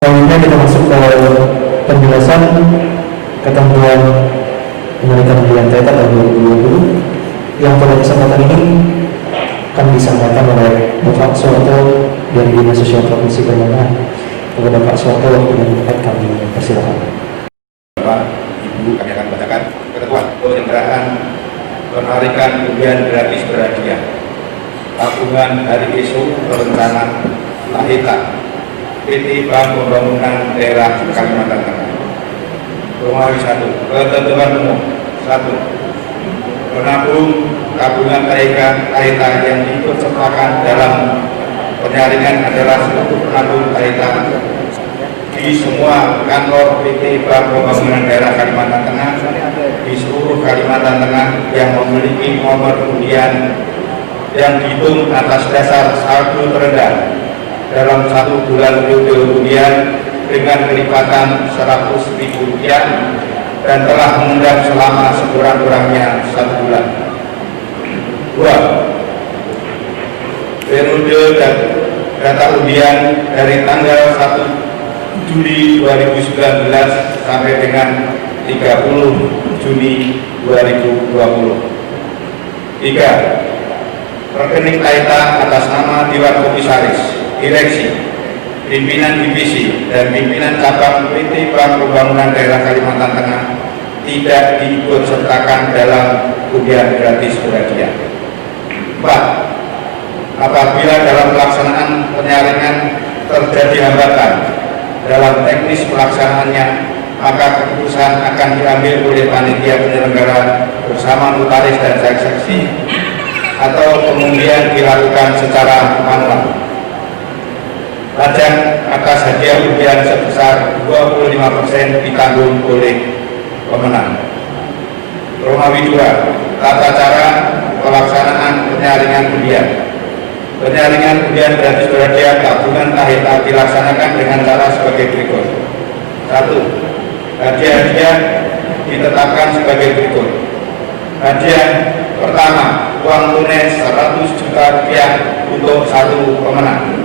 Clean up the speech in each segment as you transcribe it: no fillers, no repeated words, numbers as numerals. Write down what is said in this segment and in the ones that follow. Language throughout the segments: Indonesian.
Selanjutnya kita masuk ke penjelasan ketentuan penarikan pilihan Teta tahun 2020 yang pada kesempatan ini akan disampaikan oleh Bapak Suwarto dari Dinas Sosial Provinsi Kalimantan. Kepada Pak Suwarto, waktu dan tempat kami persilakan. Bapak, Ibu, kami akan bacakan ketentuan penyelenggaraan penarikan pilihan gratis berhadiah tabungan hari esok berencana Lahita PT Bank Pembangunan Daerah Kalimantan Tengah. Romawi 1. Ketentuan umum 1. Penabung tabungan Lahita yang diikutsertakan dalam penyaringan adalah seluruh penabung Lahita di semua kantor PT Bank Pembangunan Daerah Kalimantan Tengah di seluruh Kalimantan Tengah yang memiliki nomor undian yang dihitung atas dasar saldo terendah dalam 1 bulan periode undian dengan kelipatan Rp100.000 dan telah mengundang selama sekurang-kurangnya 1 bulan. 2. Periode data undian dari tanggal 1 Juli 2019 sampai dengan 30 Juni 2020. 3. Rekening Lahita atas nama Dewan Komisaris, Direksi, Pimpinan Divisi, dan Pimpinan Cabang PT Bank Pembangunan Daerah Kalimantan Tengah tidak diikutsertakan dalam undian gratis berhadiah. 4. Apabila dalam pelaksanaan penyaringan terjadi hambatan dalam teknis pelaksanaannya, maka keputusan akan diambil oleh panitia penyelenggara bersama notaris dan saksi atau kemudian dilakukan secara manual. Pajak atas hadiah undian sebesar 25% ditanggung oleh pemenang. Romawi 2. Tata cara pelaksanaan penyaringan undian. Penyaringan undian gratis berhadiah tabungan Lahita dilaksanakan dengan cara sebagai berikut. 1. Hadiah-hadiah ditetapkan sebagai berikut. Hadiah pertama, uang tunai Rp100 juta untuk 1 pemenang.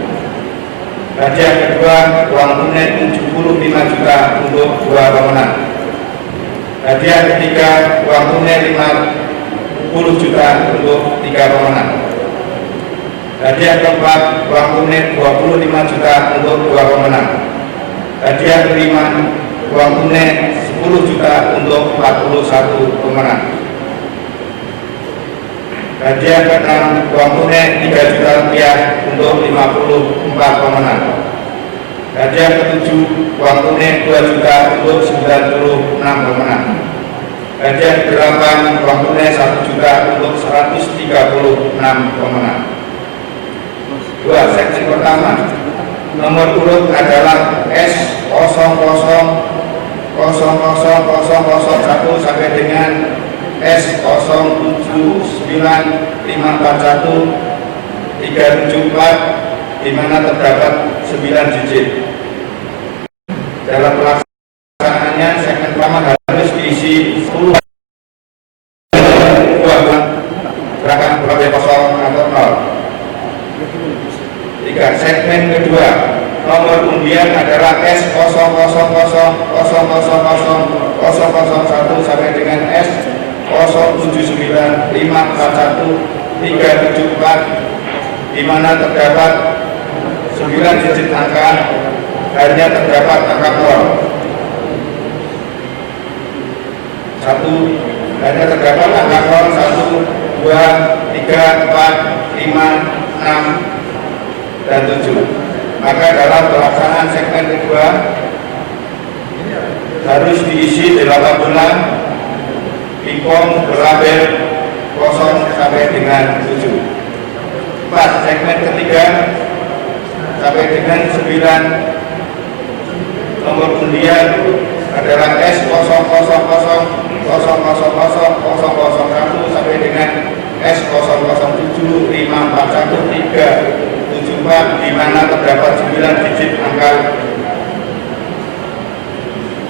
Hadiah kedua, uang tunai Rp75 juta untuk 2 pemenang. Hadiah ketiga, uang tunai Rp50 juta untuk 3 pemenang. Hadiah keempat, uang tunai Rp25 juta untuk 2 pemenang. Hadiah kelima, uang tunai Rp10 juta untuk 41 pemenang. Hadiah ke-6, uang tunai Rp3 juta untuk 54 pemenang. Hadiah ke-7, uang tunai Rp2 juta untuk 96 pemenang. Hadiah ke-8, uang tunai Rp1 juta untuk 136 pemenang. 2. Seksi pertama, nomor urut adalah S000001 sampai dengan S079541-374 di mana terdapat 9 digit. Dalam pelaksanaannya, segmen pertama harus diisi 10 gerakan berbagai kosong atau 0. 3. Segmen kedua, nomor undian adalah S000001 sampai dengan S079541-374 di mana terdapat 9 digit angka, hanya terdapat angka 0. 1. Hanya terdapat angka 0, 1, 2, 3, 4, 5, 6, dan 7. Maka dalam pelaksanaan segmen kedua harus diisi 18 pingpong berlabel 0 sampai dengan 7. 4. Segmen ketiga sampai dengan 9 nomor undian adalah S00000001 sampai dengan S007541-374 di mana terdapat 9 digit angka.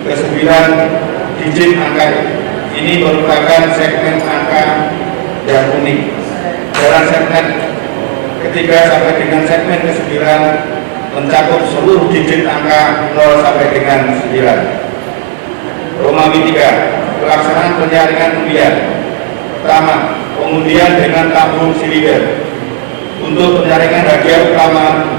Ke-9 digit angka ini merupakan segmen angka yang unik. Dalam segmen ketiga sampai dengan segmen ke-9 mencakup seluruh digit angka 0 sampai dengan 9. Romawi 3. Pelaksanaan penyaringan undian. Pertama, pengundian dengan tabung silinder. Untuk penyaringan hadiah utama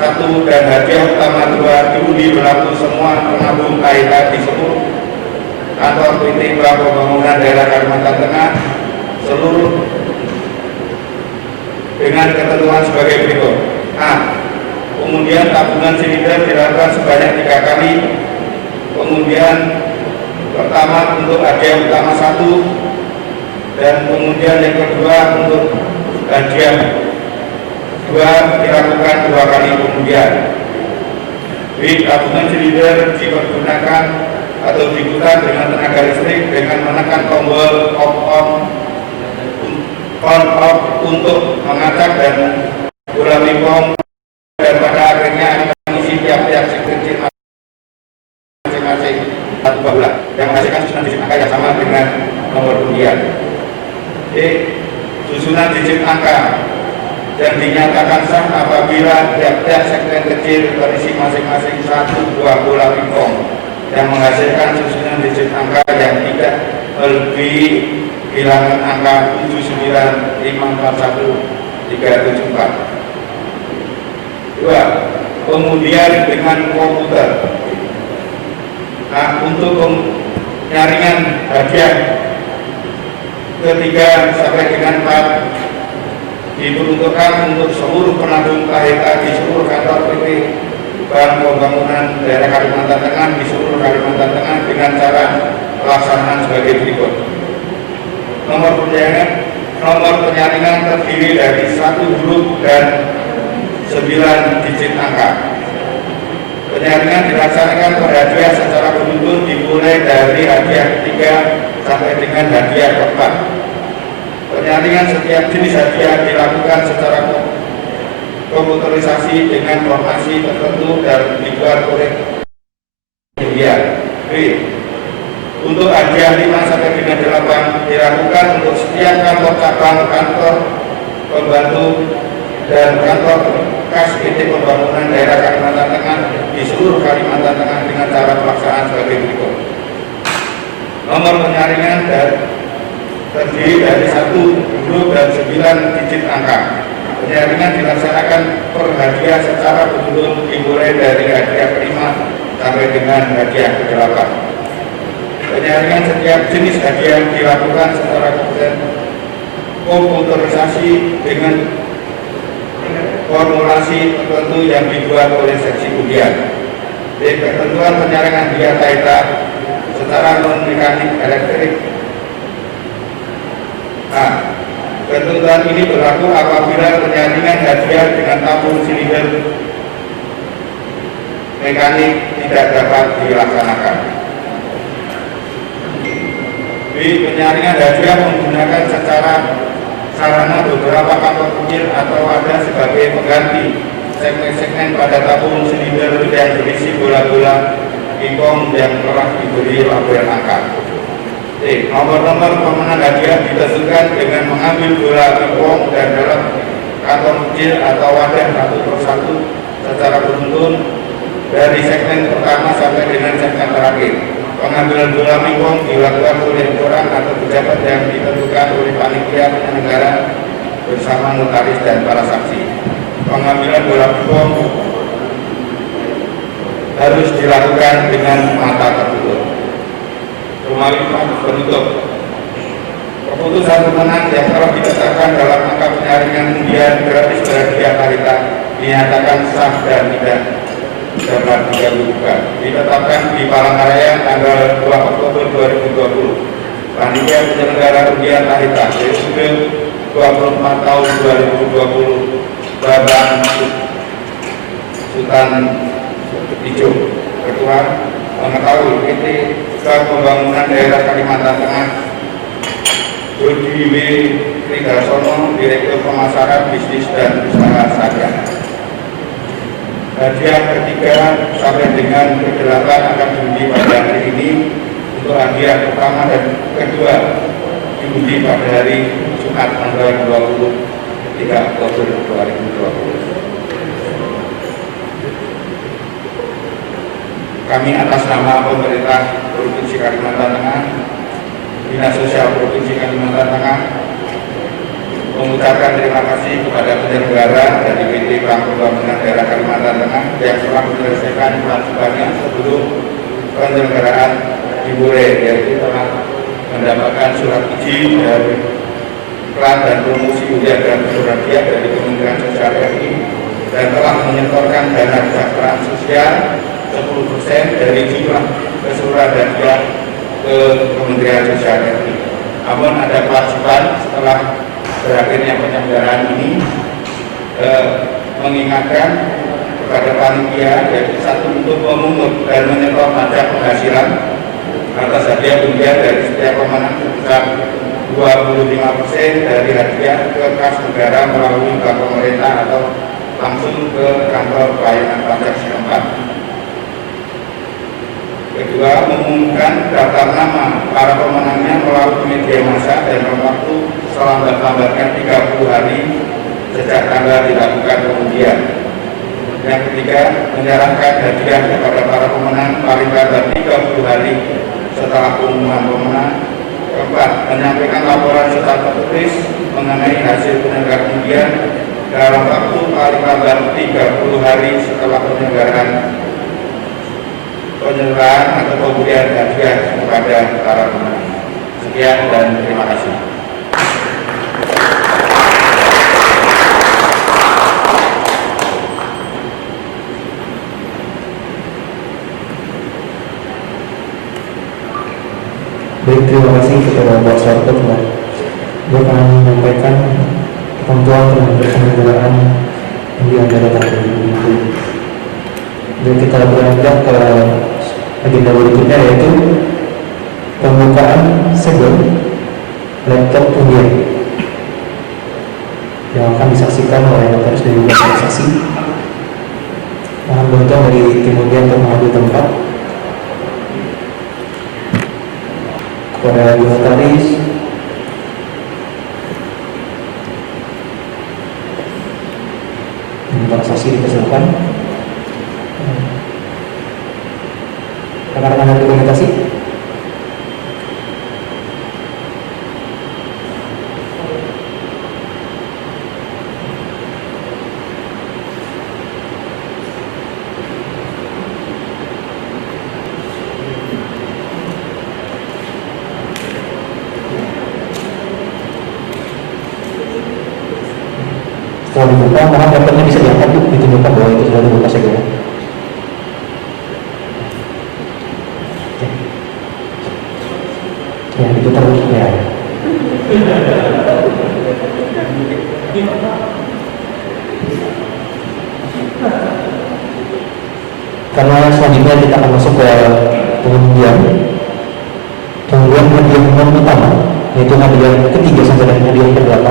1 dan hadiah utama 2 diundi berlaku semua penabung KIK di seluruh kantor PT Bank Pembangunan Daerah Kalimantan Tengah seluruh dengan ketentuan sebagai berikut. A. Pengundian tabungan silinder dilakukan sebanyak 3 kali. Pengundian pertama untuk hadiah utama 1 dan pengundian yang kedua untuk hadiah 2 dilakukan 2 kali pengundian. B. Tabungan silinder dipergunakan atau diputar dengan tenaga listrik dengan menekan tombol on off untuk mengacak dan bola pingpong, dan pada akhirnya mengisi tiap-tiap kecil masing-masing satu bola yang menghasilkan susunan digit angka yang sama dengan nomor undian. Susunan digit angka yang dinyatakan sah apabila tiap-tiap segmen kecil berisi masing-masing 1 buah bola pingpong yang menghasilkan susunan digit angka yang tidak melebihi bilangan angka 79541,374. 2. Pengundian dengan komputer. Nah, untuk penyaringan hadiah ketiga sampai dengan 4 diperuntukkan untuk seluruh penabung KHK di seluruh kantor PT Bank Pembangunan Daerah Kalimantan Tengah di seluruh Kalimantan Tengah dengan cara pelaksanaan sebagai berikut. Nomor penyaringan terdiri dari 1 huruf dan 9 digit angka. Penyaringan dilaksanakan per hadiah secara beruntun dimulai dari hadiah ketiga sampai dengan hadiah keempat. Penyaringan setiap jenis hadiah dilakukan secara komputerisasi dengan formasi tertentu dan dibuat oleh media. B. Untuk hadiah 5 sampai dengan 8 dilakukan untuk setiap kantor cabang, kantor pembantu dan kantor kas PT Pembangunan Daerah Kalimantan Tengah di seluruh Kalimantan Tengah dengan cara pelaksanaan sebagai berikut. Nomor penyaringan terdiri dari 1 huruf dan 9 digit angka. Penyaringan dilaksanakan per hadiah secara beruntun dimulai dari hadiah kelima sampai dengan hadiah ke-8. Penyaringan setiap jenis hadiah dilakukan secara komputerisasi dengan formulasi tertentu yang dibuat oleh seksi undian. Ketentuan penyaringan hadiah KIK secara non-mekanik elektrik. Nah, ketentuan ini berlaku apabila penyaringan hadiah dengan tabung silinder mekanik tidak dapat dilaksanakan. Penyaringan hadiah menggunakan secara sarana beberapa kantor kecil atau ada sebagai pengganti segmen-segmen pada tabung silinder yang berisi bola-bola pingpong yang telah diberi label angka. Nomor-nomor pemenang hadiah ditentukan dengan mengambil bola pingpong dan dalam kantor kecil atau wadah satu persatu secara beruntun dari segmen pertama sampai dengan segmen terakhir. Pengambilan bola pingpong dilakukan oleh orang atau pejabat yang ditentukan oleh panitia penyelenggara bersama notaris dan para saksi. Pengambilan bola pingpong harus dilakukan dengan mata tertutup. Romawi penutup. Keputusan pemenang yang telah ditetapkan dalam angka penyaringan undian gratis berhadiah KHK dinyatakan sah dan tidak dapat diganggu-gugat. Ditetapkan di Palangkaraya tanggal 2 Oktober 2020. Panitia penyelenggara undian KHK periode 24 tahun 2020 Bapak Sultan Ijo, Ketua mengetahui PT Bank Pembangunan Daerah Kalimantan Tengah, Dodi W. Trigasono, Direktur Pemasaran Bisnis dan Usaha Sadar. Hadiah ketiga sampai dengan ke-8 akan diundi pada hari ini. Untuk hadiah pertama dan kedua diundi pada hari Jumat tanggal 23 Oktober 2020. Kami atas nama pemerintah Provinsi Kalimantan Tengah, Dinas Sosial Provinsi Kalimantan Tengah, mengucapkan terima kasih kepada penyelenggara dari PT Bank Pembangunan Daerah Kalimantan Tengah yang telah menyelesaikan kewajibannya sebelum penyelenggaraan dimulai, yaitu telah mendapatkan surat izin dari iklan dan promosi ujian dan berhadiah dari Kementerian Sosial RI dan telah menyetorkan dana kesejahteraan sosial 10% dari jumlah keseluruhan hadiah ke Kementerian Sosial RI. Namun ada kewajiban setelah berakhirnya penyelenggaraan ini mengingatkan kepada panitia, yaitu satu, untuk memungut dan menyetor pajak penghasilan atas hadiah undian dari setiap pemenang sebesar 25% dari hadiah ke kas negara melalui bank pemerintah atau langsung ke kantor pelayanan pajak setempat. Kedua, mengumumkan daftar nama para pemenangnya melalui media massa dan waktu selambat-lambatnya 30 hari sejak tanggal dilakukan pengundian. Yang ketiga, menyerahkan hadiah kepada para pemenang paling lambat 30 hari setelah pengumuman pemenang. Keempat, menyampaikan laporan secara tertulis mengenai hasil penyelenggaraan undian dalam waktu paling lambat 30 hari setelah penyelenggaraan atau pemberian hadiah kepada para pemenang. Sekian dan terima kasih. Baik, terima kasih kepada Pak Sarto telah menyampaikan ketentuan terhadap penyelenggaraan undian daerah tahun 2020. Dan kita beranjak ke agenda berikutnya, yaitu pembukaan segel laptop undian yang akan disaksikan oleh notaris dan juga saksi. Mohon bantuan dari tim undian untuk mengambil tempat. Kepada notaris, para saksi dipersilakan. Rekan-rekan dokumentasi. Setelah dibuka, mohon laptopnya bisa diangkat, ditunjukkan bahwa itu sudah dibuka segera. Ya, diputar ya. Karena selanjutnya kita akan masuk ke pengundian hadiah umum utama, yaitu hadiah ketiga sampai dengan hadiah ke-8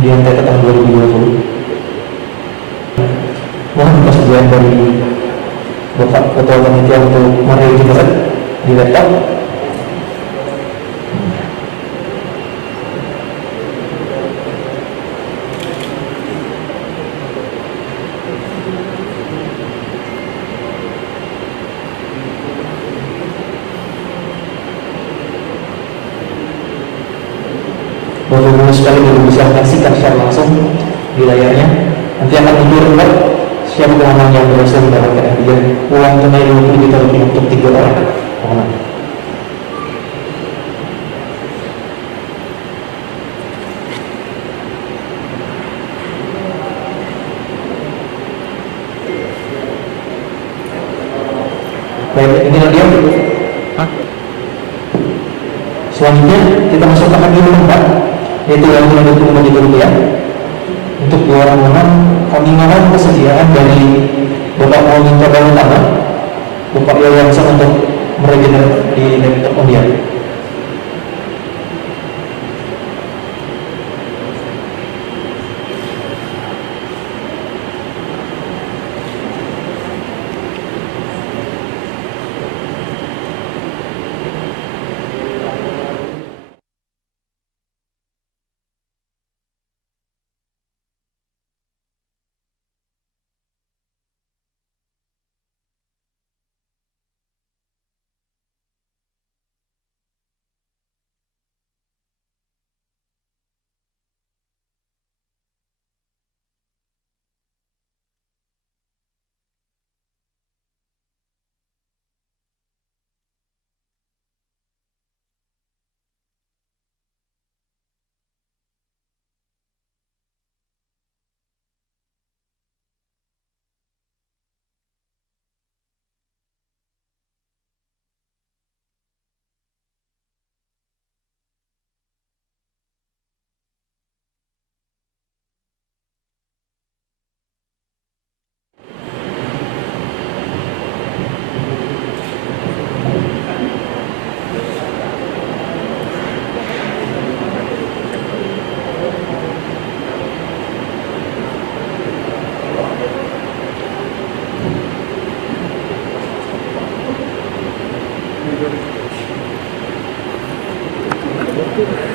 undian TETA tahun 2020. Mohon persetujuan dari Bapak Ketua Panitia untuk meregistrasi di laptop. Bapak-Ibu sekali baru bisa menyaksikan secara langsung di layarnya. Nanti akan muncul siapa pemenang yang berhasil mendapatkan hadiah uang tunai 20 juta rupiah untuk 3 orang pemenang. Baik, ini dia. Selanjutnya kita masuk ke hadiah keempat, yaitu yang tunai 25 juta rupiah. Untuk 2 orang pemenang, kami mohon kesediaan dari Bapak Maulinto Balutama, Bapak Yayasan untuk meregistrasi di laptop undian.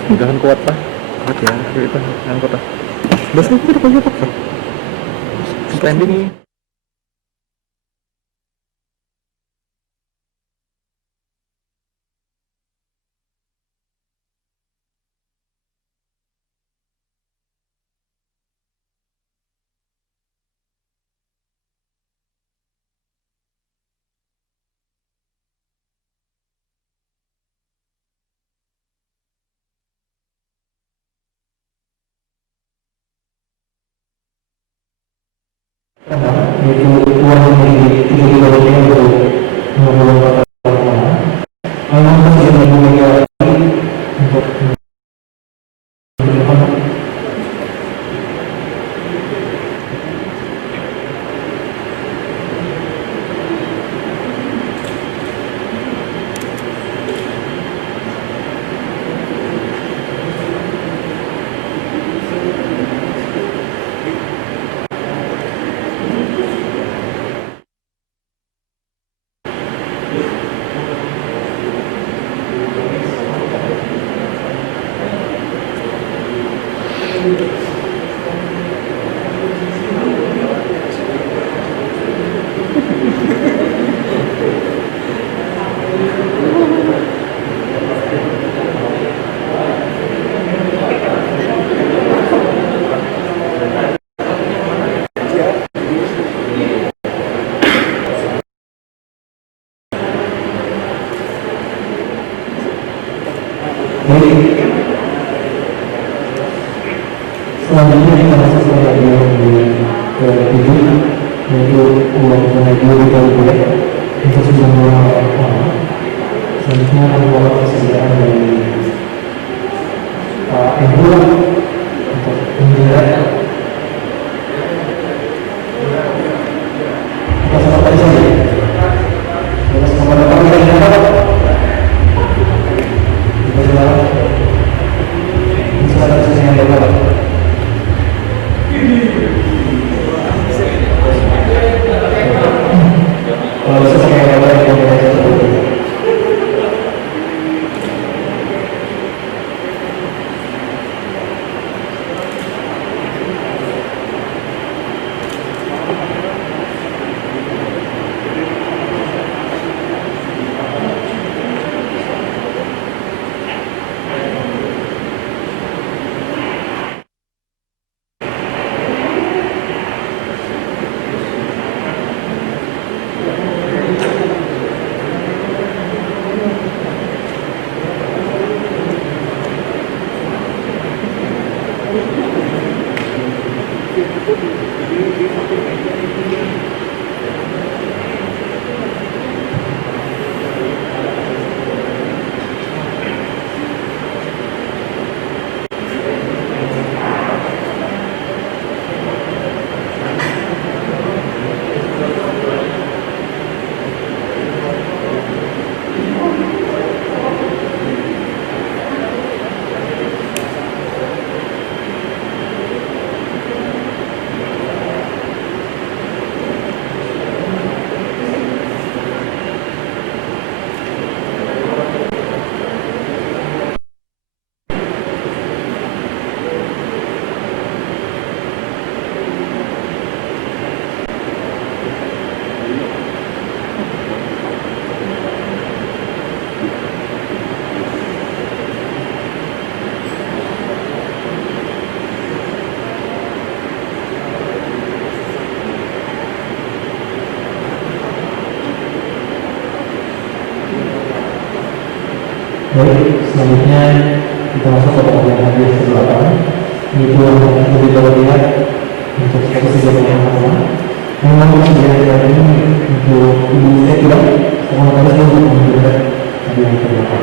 Mudahan kuat lah. Kuat ya, itu yang kuat lah. Bos itu udah punya apa? Standing. Karena itu uang dari 3 juta rupiah untuk mengelola keuangan. Memang masih ada beberapa lagi untuk depan. Jadi selanjutnya kita masuk ke bagian ke-7, yaitu uang tunai 2 juta rupiah untuk sejumlah orang. Selanjutnya akan membawa persediaan dari Pak Ibu untuk menjelaskan. Kita sama tadi saja. Terus kepada Pak kita juga. Silakan sesi yang berikutnya. Kalau bisa saya katakan yang seperti itu. Baik, selanjutnya kita masuk ke bagian hadis ke-8, yaitu yang lebih berlebihan untuk sesi yang pertama. Memang sebenarnya ini untuk ibu saya tidak, semua kali saya untuk menunjukkan hadiah yang ke-8.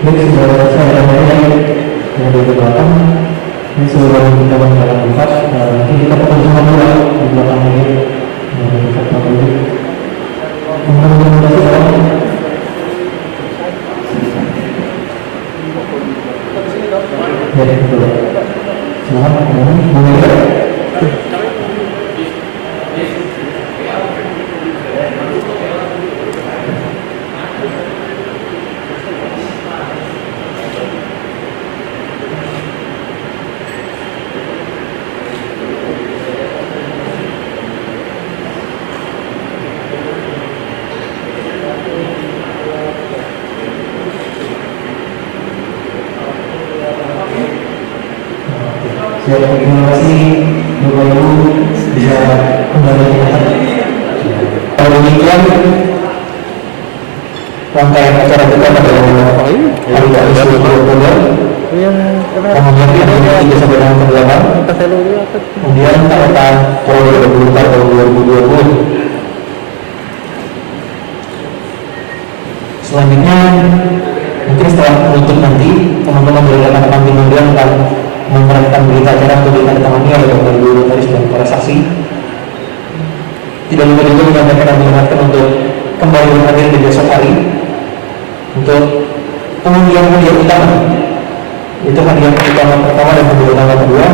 Ini sudah saya yang ada di belakang. Ini sudah kita menjalan bukas. Nanti kita ketemu sama dua di belakang ini. Kita pakai ini. Terima kasih orang. Ya, betul. Selamat mulai. Saya terima kasih Bapak Ibu bisa kembali datang. Kalau demikian rangkaian acara kita pada hari ini Oktober. Kemudian hari 3 sampai dengan 8. Kemudian tanggal tahun 2020. Selanjutnya mungkin setelah menutup nanti teman-teman dari rekan-rekan tim media akan menyerahkan berita acara untuk ditandatangani oleh Bapak Ibu Notaris dan para saksi. Tidak lupa juga menyampaikan dan mengingatkan untuk kembali hadir di besok hari untuk pengundian utama. Itu hadiah utama pertama dan hadiah utama kedua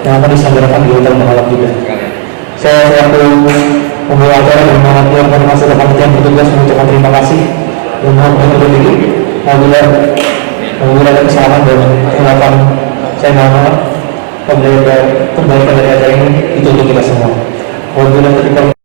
yang akan diselenggarakan di hotel malam juga. Saya selaku pembawa acara dan mengatur termasuk panitia yang bertugas mengucapkan terima kasih dan mohon undur diri apabila ada kesalahan dan kesilapan. Saya mohon maaf kembali dari acara ini itu untuk kita semua. Wabillahi taufiq.